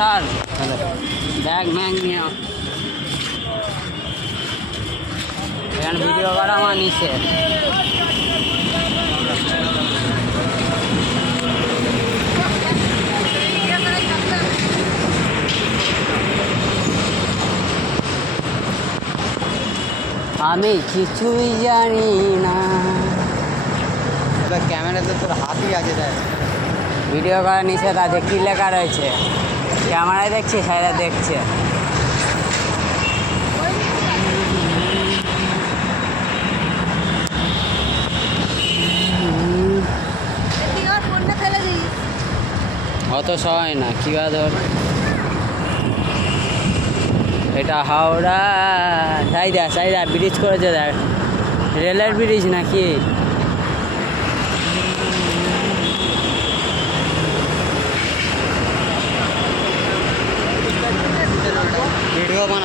ধর ব্যাগ ম্যাগ নিয়ে এখানে ভিডিও করা আমার নিষেধ। আমি কিছুই জানি না। ক্যামেরাতে তোর হাতই আছে দেখ। ভিডিও করা নিষেধ আছে। কী লেখা রয়েছে? ক্যামেরায় দেখছি, সাইডে দেখছে। অত সবাই না, কী বা ধর এটা হাওড়া। সাইদা ব্রিজ করেছে দেখ, রেলের ব্রিজ নাকি। ভিডিও বানা।